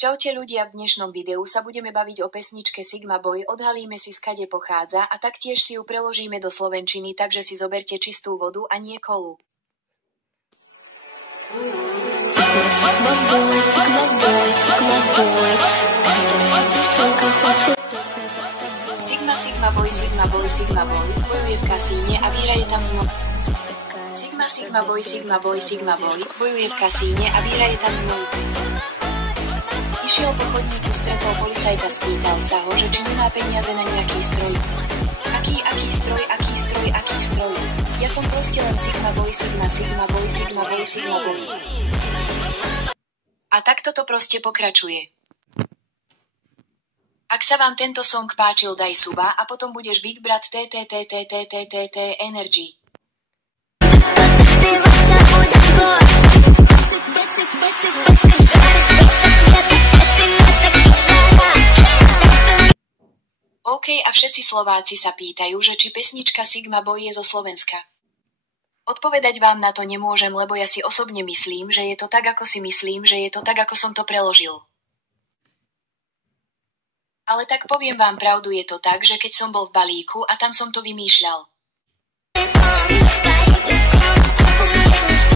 Čaute ľudia, v dnešnom videu sa budeme baviť o pesničke Sigma Boy, odhalíme si skade pochádza a taktiež si ju preložíme do slovenčiny, takže si zoberte čistú vodu a nie kolu. Sigma boy, Sigma boy, Sigma boy. Dziewczynka хоче Sigma, Sigma Boy, Sigma Boy, Sigma Boy, bojuje v kasíne a vyhraje tam mnou. Sigma, Sigma Boy, Sigma Boy, Sigma Boy, bojuje v kasíne a vyhraje tam mnou. Išiel po chodníku, stretol policajta, spýtal sa ho, že či nemá peniaze na nejaký stroj. Aký stroj? Ja som proste len Sigma Boy, Sigma Boy, Sigma Boy, Sigma Boy. A takto to proste pokračuje. Ak sa vám tento song páčil, daj suba a potom budeš Big Brat Energy. OK, a všetci Slováci sa pýtajú, že či pesnička Sigma Boy je zo Slovenska. Odpovedať vám na to nemôžem, lebo ja si osobne myslím, že je to tak, ako si myslím, že je to tak, ako som to preložil. Ale tak poviem vám pravdu, je to tak, že keď som bol v balíku a tam som to vymýšľal.